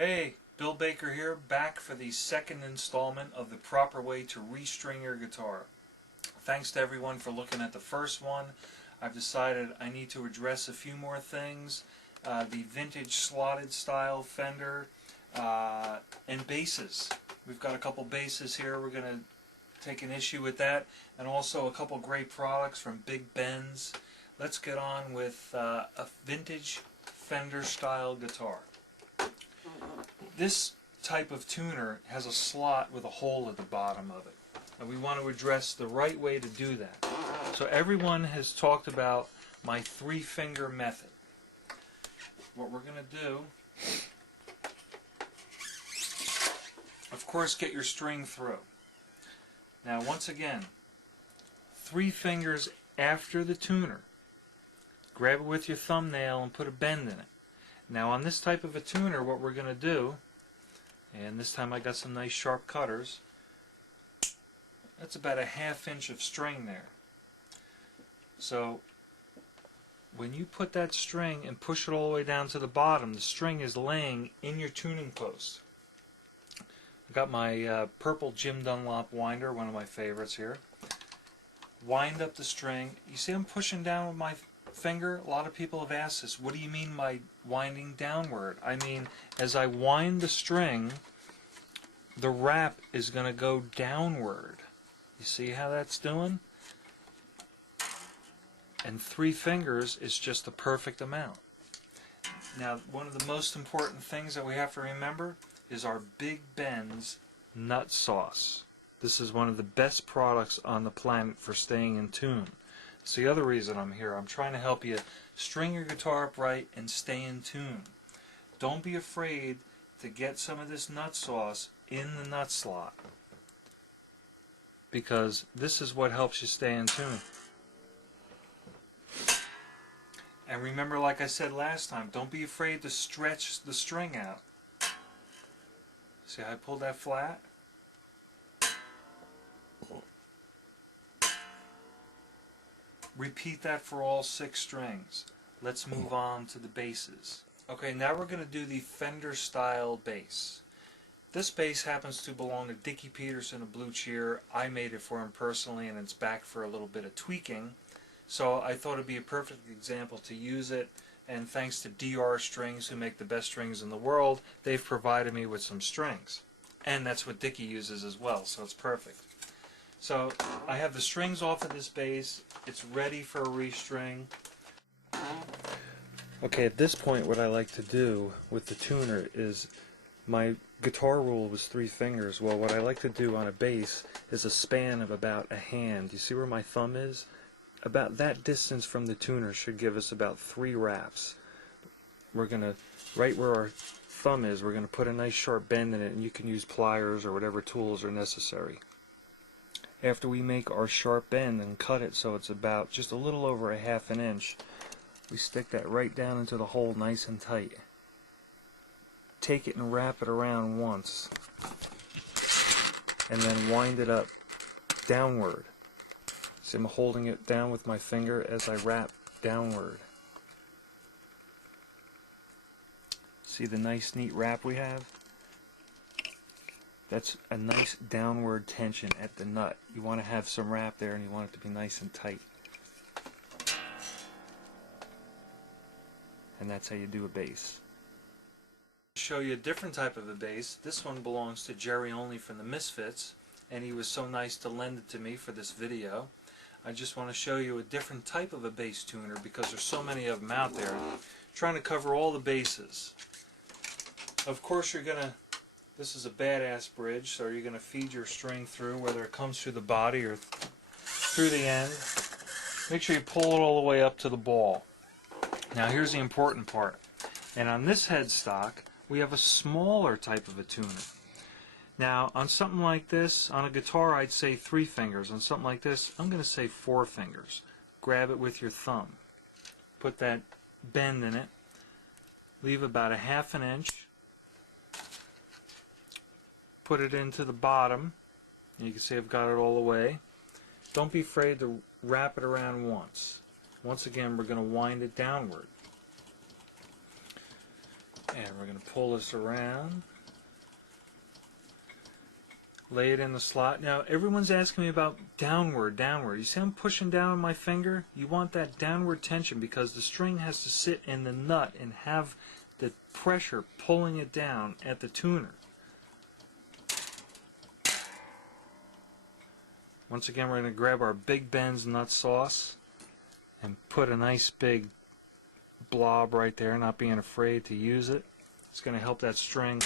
Hey, Bill Baker here, back for the second installment of the proper way to restring your guitar. Thanks to everyone for looking at the first one. I've decided I need to address a few more things. The vintage slotted style Fender and basses. We've got a couple basses here. We're going to take an issue with that, and also a couple great products from Big Ben's. Let's get on with a vintage Fender style guitar. This type of tuner has a slot with a hole at the bottom of it, and we want to address the right way to do that. So everyone has talked about my 3-finger method. What we're going to do, of course, get your string through. Now once again, 3 fingers after the tuner. Grab it with your thumbnail and put a bend in it. Now on this type of a tuner, what we're going to do, and this time I got some nice sharp cutters, that's about a 1/2 inch of string there. So when you put that string and push it all the way down to the bottom, the string is laying in your tuning post. I got my purple Jim Dunlop winder, one of my favorites here. Wind up the string. You see I'm pushing down with my finger? A lot of people have asked this. What do you mean by winding downward? I mean, as I wind the string, the wrap is going to go downward. You see how that's doing? And 3 fingers is just the perfect amount. Now, one of the most important things that we have to remember is our Big Ben's nut sauce. This is one of the best products on the planet for staying in tune. It's the other reason I'm here. I'm trying to help you string your guitar up right and stay in tune. Don't be afraid to get some of this nut sauce in the nut slot, because this is what helps you stay in tune. And remember, like I said last time, don't be afraid to stretch the string out. See how I pulled that flat? Repeat that for all 6 strings. Let's move on to the basses. Okay, now we're going to do the Fender style bass. This bass happens to belong to Dickie Peterson of Blue Cheer. I made it for him personally, and it's back for a little bit of tweaking. So I thought it'd be a perfect example to use it, and thanks to DR Strings, who make the best strings in the world, they've provided me with some strings. And that's what Dickie uses as well, so it's perfect. So I have the strings off of this bass. It's ready for a restring. Okay, at this point what I like to do with the tuner is, my guitar rule was 3 fingers. Well, what I like to do on a bass is a span of about a hand. You see where my thumb is? About that distance from the tuner should give us about 3 wraps. We're going to, right where our thumb is, we're going to put a nice sharp bend in it, and you can use pliers or whatever tools are necessary. After we make our sharp bend and cut it so it's about just a little over a 1/2 inch, we stick that right down into the hole nice and tight. Take it and wrap it around once, and then wind it up downward. See, I'm holding it down with my finger as I wrap downward. See the nice neat wrap we have? That's a nice downward tension at the nut. You want to have some wrap there, and you want it to be nice and tight. And that's how you do a bass. To show you a different type of a bass, this one belongs to Jerry Only from the Misfits, and he was so nice to lend it to me for this video. I just want to show you a different type of a bass tuner, because there's so many of them out there, trying to cover all the bases. Of course you're going to, this is a badass bridge, so you're going to feed your string through, whether it comes through the body or through the end. Make sure you pull it all the way up to the ball. Now here's the important part. And on this headstock, we have a smaller type of a tuner. Now on something like this, on a guitar I'd say 3 fingers. On something like this, I'm going to say 4 fingers. Grab it with your thumb. Put that bend in it. Leave about a 1/2 inch. Put it into the bottom. You can see I've got it all the way. Don't be afraid to wrap it around once. Once again, we're going to wind it downward. And we're going to pull this around. Lay it in the slot. Now, everyone's asking me about downward. You see I'm pushing down on my finger? You want that downward tension because the string has to sit in the nut and have the pressure pulling it down at the tuner. Once again, we're going to grab our Big Ben's nut sauce and put a nice big blob right there, not being afraid to use it. It's going to help that string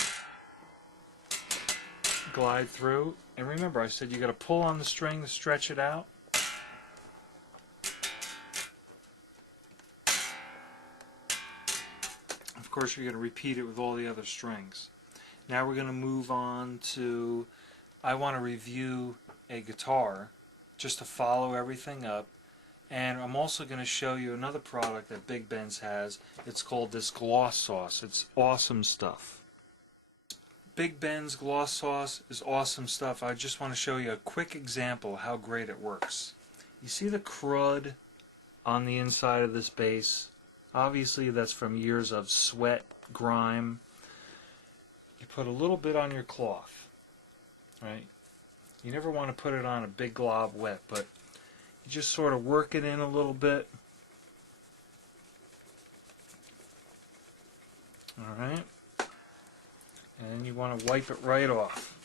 glide through. And remember, I said you got to pull on the string to stretch it out. Of course, you're going to repeat it with all the other strings. Now we're going to move on to, I want to review a guitar just to follow everything up. And I'm also going to show you another product that Big Ben's has. It's called this gloss sauce. It's awesome stuff. Big Ben's gloss sauce is awesome stuff. I just want to show you a quick example of how great it works. You see the crud on the inside of this bass? Obviously that's from years of sweat, grime. You put a little bit on your cloth, right? You never want to put it on a big glob wet, but you just sort of work it in a little bit. Alright. And then you want to wipe it right off.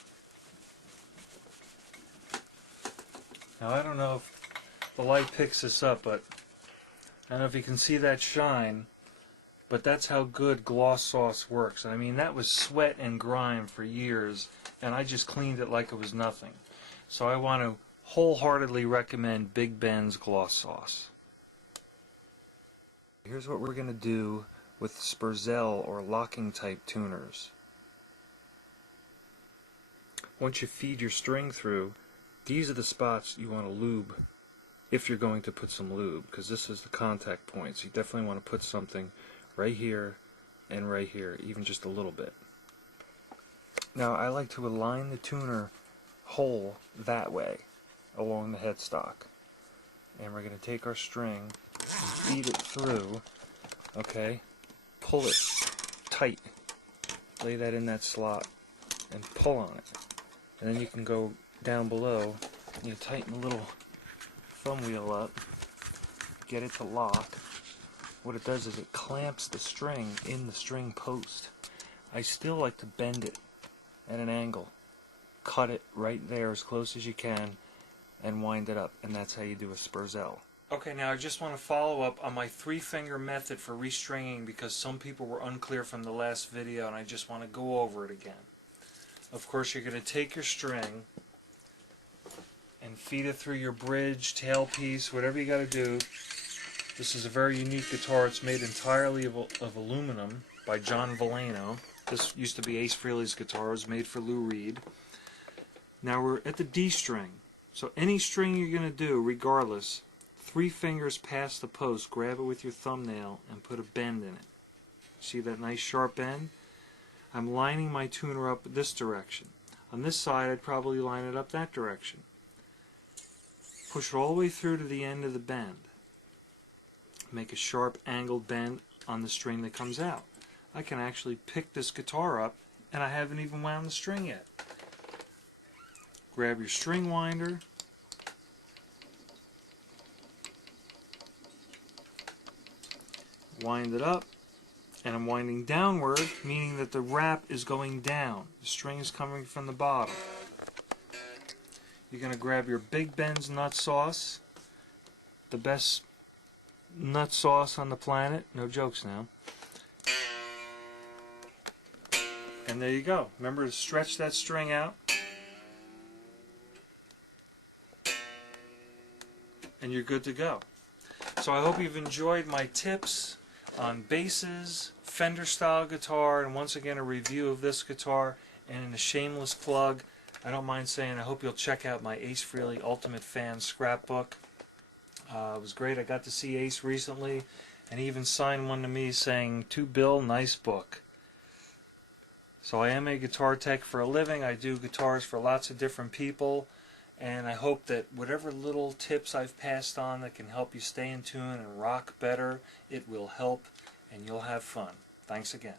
Now I don't know if the light picks this up, but I don't know if you can see that shine, but that's how good gloss sauce works. I mean, that was sweat and grime for years, and I just cleaned it like it was nothing. So I want to wholeheartedly recommend Big Ben's gloss sauce. Here's what we're going to do with Sperzel or locking type tuners. Once you feed your string through, these are the spots you want to lube if you're going to put some lube, because this is the contact point. So you definitely want to put something right here and right here, even just a little bit. Now I like to align the tuner hole that way along the headstock. And we're going to take our string and feed it through, okay? Pull it tight. Lay that in that slot and pull on it. And then you can go down below, you tighten the little thumb wheel up, get it to lock. What it does is it clamps the string in the string post. I still like to bend it at an angle. Cut it right there as close as you can and wind it up, and that's how you do a Sperzel. Okay, now I just want to follow up on my 3-finger method for restringing because some people were unclear from the last video and I just want to go over it again. Of course, you're going to take your string and feed it through your bridge, tailpiece, whatever you got to do. This is a very unique guitar. It's made entirely of aluminum by Veleno. This used to be Ace Frehley's guitar. It was made for Lou Reed. Now we're at the D string. So any string you're going to do, regardless, 3 fingers past the post, grab it with your thumbnail and put a bend in it. See that nice sharp bend? I'm lining my tuner up this direction. On this side, I'd probably line it up that direction. Push it all the way through to the end of the bend. Make a sharp angled bend on the string that comes out. I can actually pick this guitar up and I haven't even wound the string yet. Grab your string winder, wind it up, and I'm winding downward, meaning that the wrap is going down. The string is coming from the bottom. You're going to grab your Big Ben's nut sauce, the best nut sauce on the planet, no jokes now. And there you go. Remember to stretch that string out. And you're good to go. So I hope you've enjoyed my tips on basses, Fender style guitar, and once again a review of this guitar. And in a shameless plug, I don't mind saying I hope you'll check out my Ace Frehley Ultimate Fan scrapbook. It was great. I got to see Ace recently, and he even signed one to me saying, "To Bill, nice book." So I am a guitar tech for a living. I do guitars for lots of different people, and I hope that whatever little tips I've passed on that can help you stay in tune and rock better, it will help, and you'll have fun. Thanks again.